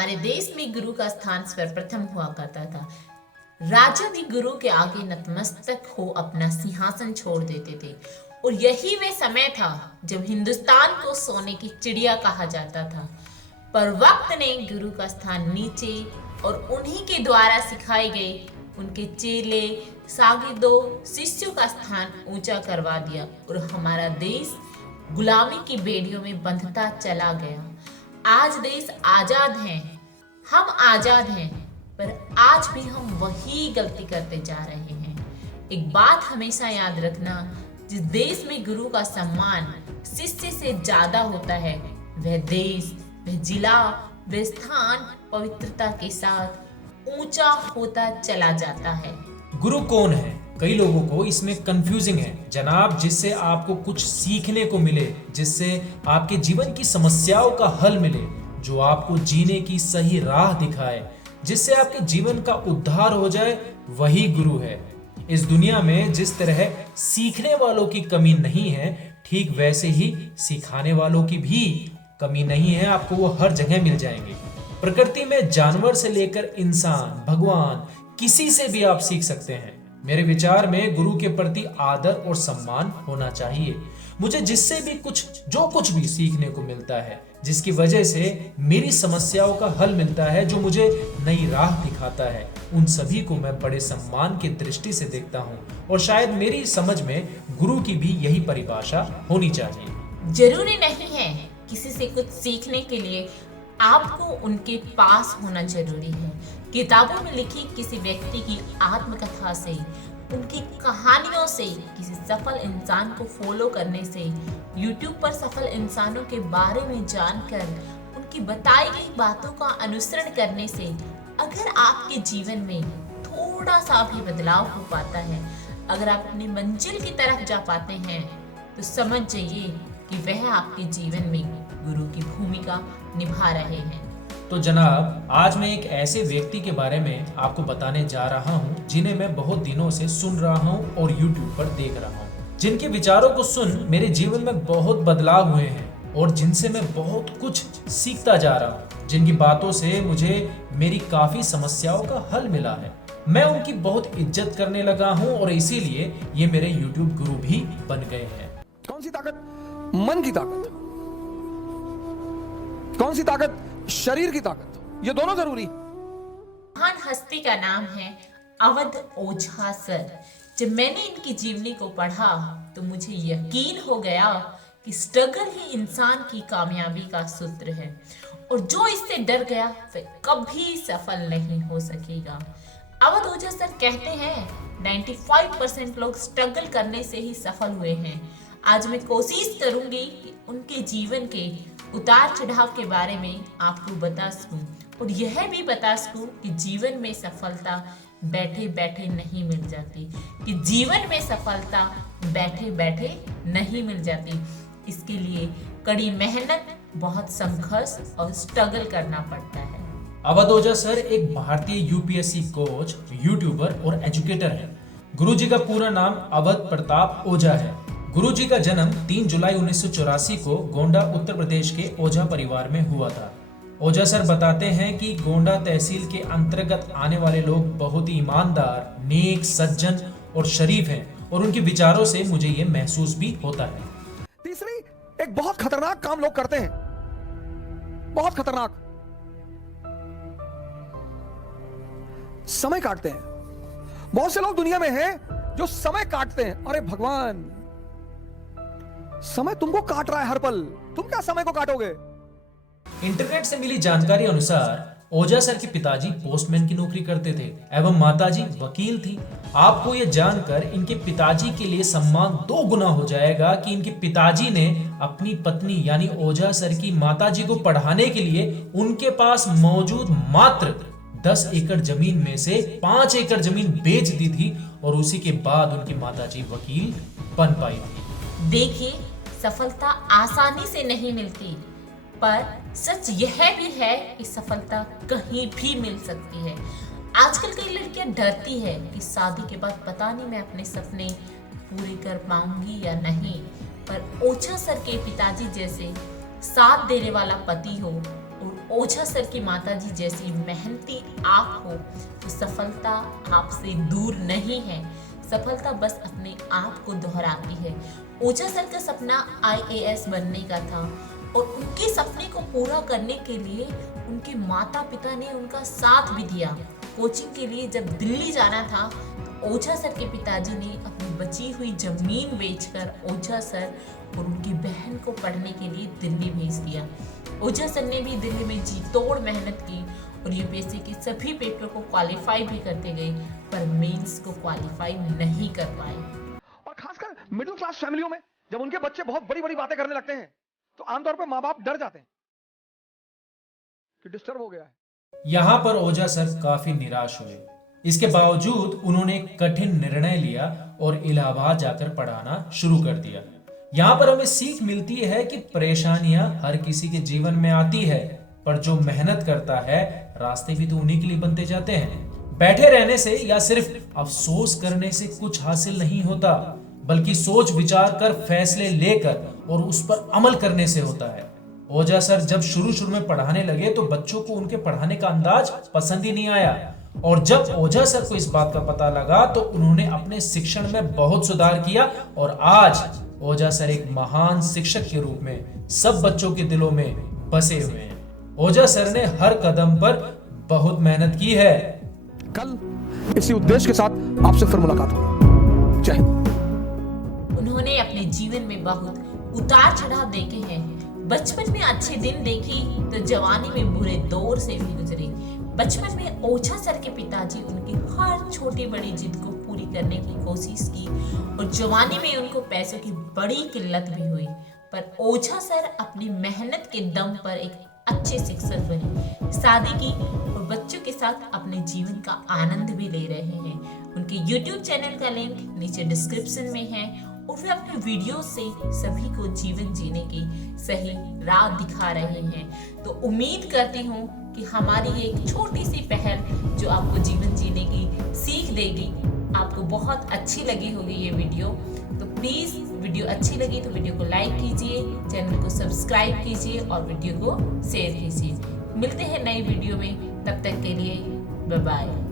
हमारे देश में गुरु का स्थान सर्वप्रथम हुआ करता था। राजा भी गुरु के आगे नतमस्तक हो अपना सिंहासन छोड़ देते थे और यही वे समय था जब हिंदुस्तान को सोने की चिड़िया कहा जाता था। पर वक्त ने गुरु का स्थान नीचे और उन्हीं के द्वारा सिखाए गए उनके चेले शागिर्दों शिष्यों का स्थान ऊंचा करवा दिया और हमारा देश गुलामी की बेड़ियों में बंधता चला गया। आज देश आजाद है, हम आजाद हैं, पर आज भी हम वही गलती करते जा रहे हैं। एक बात हमेशा याद रखना, जिस देश में गुरु का सम्मान शिष्य से ज्यादा होता है, वह देश, वह जिला, वह स्थान पवित्रता के साथ ऊंचा होता चला जाता है। गुरु कौन है? कई लोगों को इसमें कंफ्यूजिंग है जनाब। जिससे आपको कुछ सीखने को मिले, जिससे आपके जीवन की समस्याओं का हल मिले, जो आपको जीने की सही राह दिखाए, जिससे आपके जीवन का उद्धार हो जाए, वही गुरु है। इस दुनिया में जिस तरह सीखने वालों की कमी नहीं है, ठीक वैसे ही सिखाने वालों की भी कमी नहीं है। आपको वो हर जगह मिल जाएंगे। प्रकृति में जानवर से लेकर इंसान, भगवान, किसी से भी आप सीख सकते हैं। मेरे विचार में गुरु के प्रति आदर और सम्मान होना चाहिए। मुझे जिससे भी जो कुछ भी सीखने को मिलता है, जिसकी वजह से मेरी समस्याओं का हल मिलता है, जो मुझे नई राह दिखाता है, उन सभी को मैं बड़े सम्मान की दृष्टि से देखता हूँ। और शायद मेरी समझ में गुरु की भी यही परिभाषा होनी चाहिए। जरूरी नहीं है किसी से कुछ सीखने के लिए आपको उनके पास होना जरूरी है। किताबों में लिखी किसी व्यक्ति की आत्मकथा से, उनकी कहानियों से, किसी सफल इंसान को फॉलो करने से, YouTube पर सफल इंसानों के बारे में जानकर उनकी बताई गई बातों का अनुसरण करने से अगर आपके जीवन में थोड़ा सा भी बदलाव हो पाता है, अगर आप अपनी मंजिल की तरफ जा पाते हैं, तो समझ जाइए कि वह आपके जीवन में गुरु की भूमिका निभा रहे हैं। तो जनाब, आज मैं एक ऐसे व्यक्ति के बारे में आपको बताने जा रहा हूँ जिन्हें मैं बहुत दिनों से सुन रहा हूँ और YouTube पर देख रहा हूँ, जिनके विचारों को सुन मेरे जीवन में बहुत बदलाव हुए हैं और जिनसे मैं बहुत कुछ सीखता जा रहा हूँ, जिनकी बातों से मुझे मेरी काफी समस्याओं का हल मिला है। मैं उनकी बहुत इज्जत करने लगा हूँ और इसीलिए ये मेरे YouTube गुरु भी बन गए हैं। कौन सी ताकत? मन की ताकत। कौन सी ताकत? शरीर की ताकत। ये दोनों जरूरी। महान हस्ती का नाम है अवध ओझा सर। जब मैंने इनकी जीवनी को पढ़ा तो मुझे यकीन हो गया कि स्ट्रगल ही इंसान की कामयाबी का सूत्र है और जो इससे डर गया वह कभी सफल नहीं हो सकेगा। अवध ओझा सर कहते हैं 95% लोग स्ट्रगल करने से ही सफल हुए हैं। आज मैं कोशिश करूंगी कि उनके जीवन के उतार चढ़ाव के बारे में आपको बता सकूं और यह भी बता सकूं कि जीवन में सफलता बैठे बैठे नहीं मिल जाती, कि जीवन में सफलता बैठे बैठे नहीं मिल जाती। इसके लिए कड़ी मेहनत, बहुत संघर्ष और स्ट्रगल करना पड़ता है। अवध ओझा सर एक भारतीय यूपीएससी कोच, यूट्यूबर और एजुकेटर है। गुरुजी का पूरा नाम अवध प्रताप ओझा है। गुरुजी का जन्म 3 जुलाई 1984 को गोंडा उत्तर प्रदेश के ओझा परिवार में हुआ था। ओझा सर बताते हैं कि गोंडा तहसील के अंतर्गत आने वाले लोग बहुत ही ईमानदार, नेक, सज्जन और शरीफ हैं और उनके विचारों से मुझे ये महसूस भी होता है। तीसरी, एक बहुत खतरनाक काम लोग करते हैं, बहुत खतरनाक। समय काटते हैं। बहुत से लोग दुनिया में हैं जो समय काटते हैं। अरे भगवान, समय तुमको काट रहा है हर पल, तुम क्या समय को काटोगे? इंटरनेट से मिली जानकारी अनुसार ओझा सर के पिताजी पोस्टमैन की नौकरी करते थे एवं माताजी वकील थी। आपको यह जानकर इनके पिताजी के लिए सम्मान 2 गुना हो जाएगा कि इनके पिताजी ने अपनी पत्नी यानी ओझा सर की माताजी को पढ़ाने के लिए उनके पास मौजूद मात्र 10 एकड़ जमीन में से 5 एकड़ जमीन बेच दी थी और उसी के बाद उनकी माताजी वकील बन पाई थी। देखिए, सफलता आसानी से नहीं मिलती, पर सच यह भी है कि सफलता कहीं भी मिल सकती है। आजकल कई लड़कियां डरती है कि शादी के बाद पता नहीं मैं अपने सपने पूरे कर पाऊंगी या नहीं, पर ओझा सर के पिताजी जैसे साथ देने वाला पति हो और ओझा सर की माताजी जैसी मेहनती आप हो तो सफलता आपसे दूर नहीं है। सफलता बस अपने आप को दोहराती है। ओझा सर का सपना IAS बनने का था और उनके सपने को पूरा करने के लिए उनके माता पिता ने उनका साथ भी दिया। कोचिंग के लिए जब दिल्ली जाना था तो ओझा सर के पिताजी ने अपनी बची हुई जमीन बेचकर ओझा सर और उनकी बहन को पढ़ने के लिए दिल्ली भेज दिया। ओझा सर ने भी दिल्ली में जी तोड़ मेहनत की और यूपीएससी के सभी पेपर को क्वालिफाई भी करते गए, पर मेंस को क्वालिफाई नहीं कर पाए। और खासकर मिडिल क्लास फैमिलियों में जब उनके बच्चे बहुत बड़ी बड़ी बातें करने लगते हैं तो आमतौर पर माँ बाप डर जाते हैं कि डिस्टर्ब हो गया है। यहाँ पर ओझा सर काफी निराश हुए। इसके बावजूद उन्होंने एक कठिन निर्णय लिया और इलाहाबाद जाकर पढ़ाना शुरू कर दिया। यहाँ पर हमें सीख मिलती है कि परेशानियां हर किसी के जीवन में आती है, पर जो मेहनत करता है रास्ते भी तो उन्हीं के लिए बनते जाते हैं। बैठे रहने से या सिर्फ अफसोस करने से कुछ हासिल नहीं होता, बल्कि सोच विचार कर फैसले लेकर और उस पर अमल करने से होता है। ओझा सर जब शुरू में पढ़ाने लगे तो बच्चों को उनके पढ़ाने का अंदाज पसंद ही नहीं आया, और जब ओझा सर को इस बात का पता लगा तो उन्होंने अपने शिक्षण में बहुत सुधार किया और आज ओझा सर एक महान शिक्षक के रूप में सब बच्चों के दिलों में बसे हुए हैं। ओझा सर ने हर कदम पर बहुत मेहनत की है। कल इसी उद्देश्य के साथ आपसे फिर मुलाकात होगी। जय हिंद। उन्होंने अपने जीवन में बहुत उतार चढ़ाव देखे हैं। बचपन में अच्छे दिन देखी तो जवानी में बुरे दौर से भी गुजरे। बचपन में ओझा सर के पिताजी उनकी हर छोटी बड़ी जिद को पूरी करने की कोशिश की और जवानी में उनको पैसों की बड़ी किल्लत भी हुई, पर ओझा सर अपनी मेहनत के दम पर एक अच्छे शिक्षक बने, शादी की और बच्चों के साथ अपने जीवन का आनंद भी ले रहे हैं। उनके YouTube चैनल का लिंक नीचे डिस्क्रिप्शन में है और वे अपने वीडियो से सभी को जीवन जीने की सही राह दिखा रहे हैं। तो उम्मीद करती हूँ कि हमारी एक छोटी सी पहल जो आपको जीवन जीने की सीख देगी, आपको बहुत अच्छी लगी होगी ये वीडियो। तो प्लीज़ वीडियो अच्छी लगी तो वीडियो को लाइक कीजिए, चैनल को सब्सक्राइब कीजिए और वीडियो को शेयर कीजिए। मिलते हैं नई वीडियो में, तब तक के लिए बाय बाय।